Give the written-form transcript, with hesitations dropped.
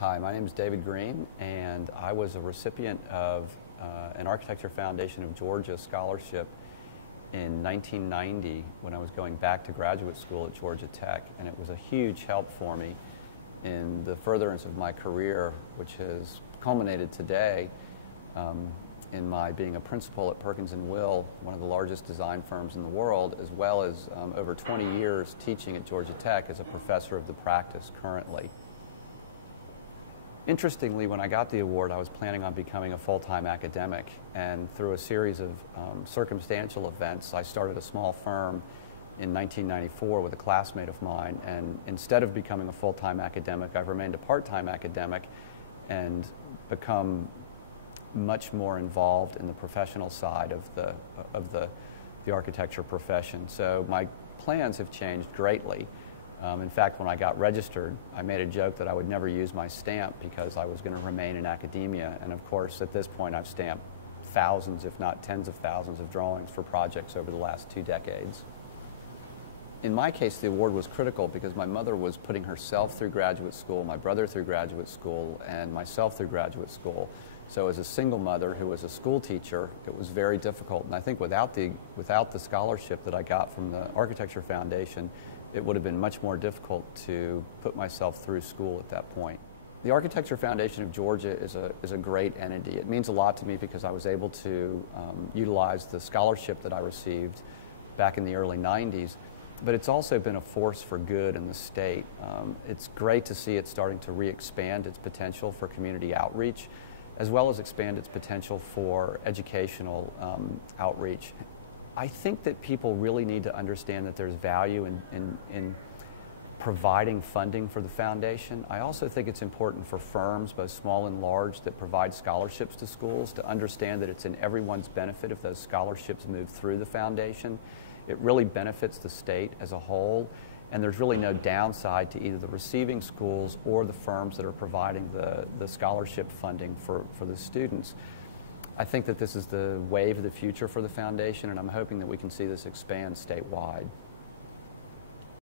Hi, my name is David Green, and I was a recipient of an Architecture Foundation of Georgia scholarship in 1990 when I was going back to graduate school at Georgia Tech, and it was a huge help for me in the furtherance of my career, which has culminated today in my being a principal at Perkins & Will, one of the largest design firms in the world, as well as over 20 years teaching at Georgia Tech as a professor of the practice currently. Interestingly, when I got the award, I was planning on becoming a full-time academic, and through a series of circumstantial events, I started a small firm in 1994 with a classmate of mine, and instead of becoming a full-time academic, I've remained a part-time academic and become much more involved in the professional side of the architecture profession. So my plans have changed greatly. In fact, when I got registered, I made a joke that I would never use my stamp because I was going to remain in academia. And of course, at this point, I've stamped thousands, if not tens of thousands of drawings for projects over the last 2 decades. In my case, the award was critical because my mother was putting herself through graduate school, my brother through graduate school, and myself through graduate school. So as a single mother who was a school teacher, it was very difficult. And I think without the scholarship that I got from the Architecture Foundation, it would have been much more difficult to put myself through school at that point. The Architecture Foundation of Georgia is a great entity. It means a lot to me because I was able to utilize the scholarship that I received back in the early 90s, but it's also been a force for good in the state. It's great to see it starting to re-expand its potential for community outreach, as well as expand its potential for educational outreach. I think that people really need to understand that there's value in providing funding for the foundation. I also think it's important for firms, both small and large, that provide scholarships to schools to understand that it's in everyone's benefit if those scholarships move through the foundation. It really benefits the state as a whole, and there's really no downside to either the receiving schools or the firms that are providing the scholarship funding for the students. I think that this is the wave of the future for the foundation, and I'm hoping that we can see this expand statewide.